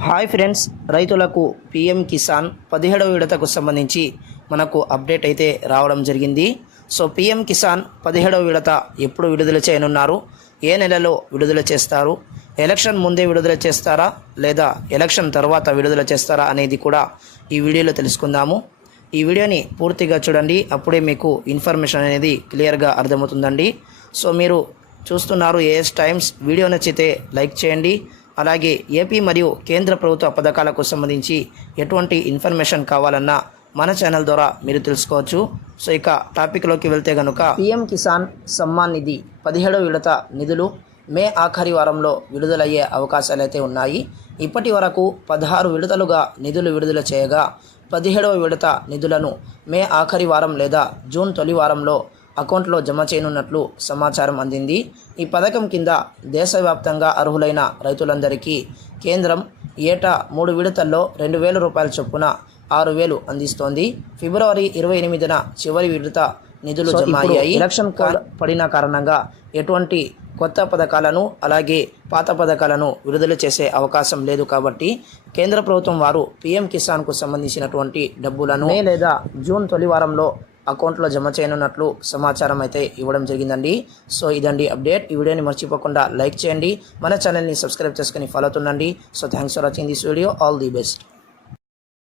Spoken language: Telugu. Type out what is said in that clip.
హాయ్ ఫ్రెండ్స్ రైతులకు పిఎం కిసాన్ పదిహేడవ విడతకు సంబంధించి మనకు అప్డేట్ అయితే రావడం జరిగింది. సో పిఎం కిసాన్ పదిహేడవ విడత ఎప్పుడు విడుదల చేయనున్నారు? ఏ నెలలో విడుదల చేస్తారు? ఎలక్షన్ ముందే విడుదల చేస్తారా? లేదా ఎలక్షన్ తర్వాత విడుదల చేస్తారా అనేది కూడా ఈ వీడియోలో తెలుసుకుందాము. ఈ వీడియోని పూర్తిగా చూడండి. అప్పుడే మీకు ఇన్ఫర్మేషన్ అనేది క్లియర్గా అర్థమవుతుందండి. సో మీరు చూస్తున్నారు ఏఎస్ టైమ్స్ వీడియో నచ్చితే లైక్ చేయండి. అలాగే ఏపీ మరియు కేంద్ర ప్రభుత్వ పథకాలకు సంబంధించి ఎటువంటి ఇన్ఫర్మేషన్ కావాలన్నా మన ఛానల్ ద్వారా మీరు తెలుసుకోవచ్చు. సో ఇక టాపిక్లోకి వెళ్తే కనుక పిఎం కిసాన్ సమ్మాన్ నిధి పదిహేడవ విడత నిధులు మే ఆఖరి వారంలో విడుదలయ్యే అవకాశాలు అయితే ఉన్నాయి. ఇప్పటి వరకు పదహారు విడతలుగా నిధులు విడుదల చేయగా పదిహేడవ విడత నిధులను మే ఆఖరి వారం లేదా జూన్ తొలి వారంలో అకౌంట్లో జమ చేయనున్నట్లు సమాచారం అందింది. ఈ పథకం కింద దేశవ్యాప్తంగా అర్హులైన రైతులందరికీ కేంద్రం ఏటా మూడు విడతల్లో రెండు వేల రూపాయల చొప్పున ఆరు వేలు అందిస్తోంది. ఫిబ్రవరి ఇరవై ఎనిమిదిన చివరి విడత నిధులు జమ అయ్యాయి. ఎలక్షన్ పడిన కారణంగా ఎటువంటి కొత్త పథకాలను అలాగే పాత పథకాలను విడుదల చేసే అవకాశం లేదు కాబట్టి కేంద్ర ప్రభుత్వం వారు పీఎం కిసాన్కు సంబంధించినటువంటి డబ్బులను లేదా జూన్ తొలి వారంలో అకౌంట్లో జమ చేయనున్నట్లు సమాచారం అయితే ఇవ్వడం జరిగిందండి. సో ఇదండి అప్డేట్. ఈ వీడియోని మర్చిపోకుండా లైక్ చేయండి. మన ఛానల్ని సబ్స్క్రైబ్ చేసుకుని follow అవుతుండండి. So thanks for watching this video. All the best.